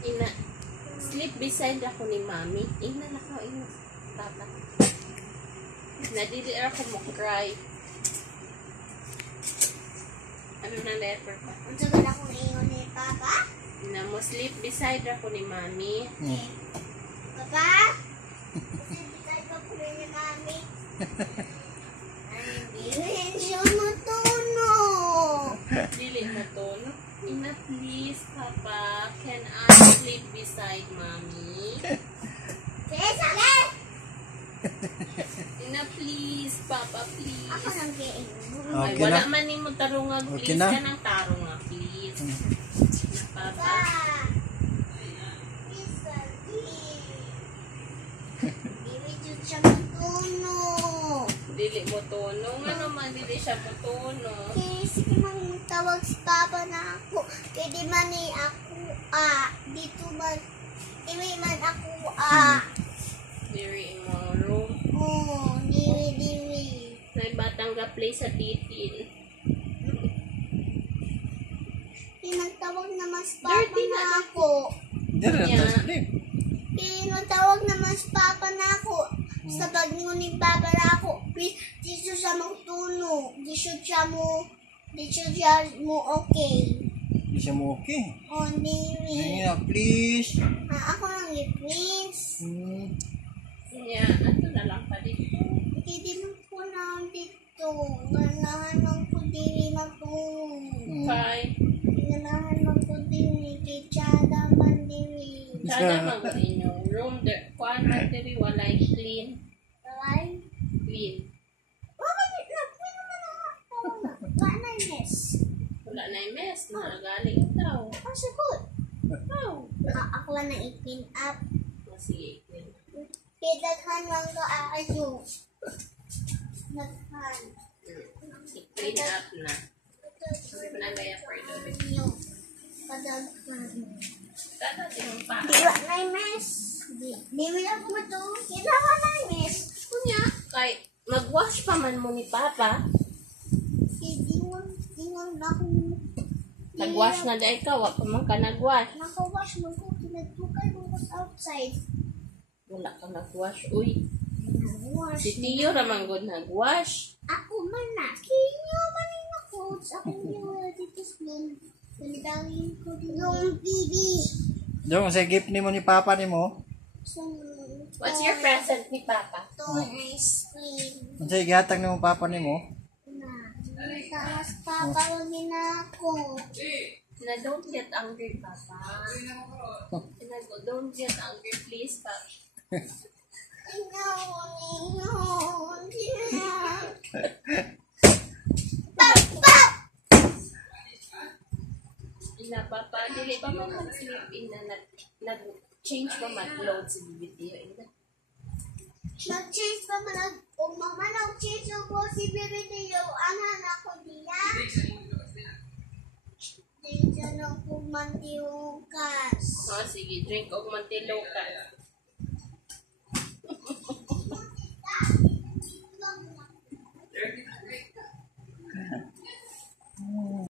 Ina, sleep beside ako ni mami. Ina na ko, ina. Papa. Nadili ako mo cry. Ano na letter pa? Unsa ba na kung ingon ni Papa? Ina mo sleep beside ako ni mami. Papa? Sleep beside pa po ni Mami. Ay, siya matuno. Dili mo to, no? Ina, please, Papa. Can I sleep beside mommy? Sige! Ina, please, Papa, please. Ako nang kiin. Ay, Okay wala na. man ni mo tarungan, Okay please. na. Ka ng tarungan, please. Ina, Papa. Pa! Please, Dili jud siya matuno. Dili mo tono. Nga naman, dili siya mo tono. Kaya sige mang tawag si Papa na ako. Kaya di man ni ako, dito man, iwi man ako, Diri mo room. diri. May batang ga-play sa titil. Kaya nagtawag naman si Papa Dirty na. na ako. Dire Yeah. na sleep. Kaya nagtawag naman si Papa na ako. Sa pagningon ni Papa na ako, please, di siya magtuno. Di siya mo okay. Hindi siya mo okay. Diri. Ina, please. Ako lang please. Kaya, ato na lang pa dito. Hindi mo po na dito. Ganahan lang po diri magtuno. Bye. Ganahan lang po diri. Kay Chada man diri. Sana mga inyong room. Kuan man diri, walay clean. Alay? Clean. Nagpino man ako. Wala yes. Wala na yung mess na. Galing daw. Sagot. Oh. Ako lang na i-pin up. Sige, clean. Kaya daghan lang ka aayo. Daghan. Clean up na. Panagaya for the Yung kadaghan. Tata, tingin pa. Di ba na yung mess? Di mo lang po ito. Kailangan na yung mess. Kunya, kay mag-wash pa man mo ni Papa. Di mo na akong Nag-wash na dahil ka, wag pa man ka nag-wash. nakawash mo ko. Pinagtukay mo ko outside. Wala ka nag-wash. Uy, Nakawash. si Tio ramang good nag-wash. Ako man na. Kinyo man yung na-coach. Ako yung dito spoon. Nalidangin ko din yung baby. Diyan sa gift ni mo ni Papa ni mo. So, What's your present ni Papa? toy ice cream. Ano sa igatag ni mo Papa ni mo? Na. Taas papawag din ako. Na don't get angry, Papa. Don't get angry, please, Papa. Ina, Papa, dili pa man mag-sleep in na nag-change pa man clothes si Bibi. Ina. Nag-change pa man mama nag-change ako si Bebe Teo. Anan ako diya. Diyan ako mantiukas. Oh, sige, drink og mantilokas.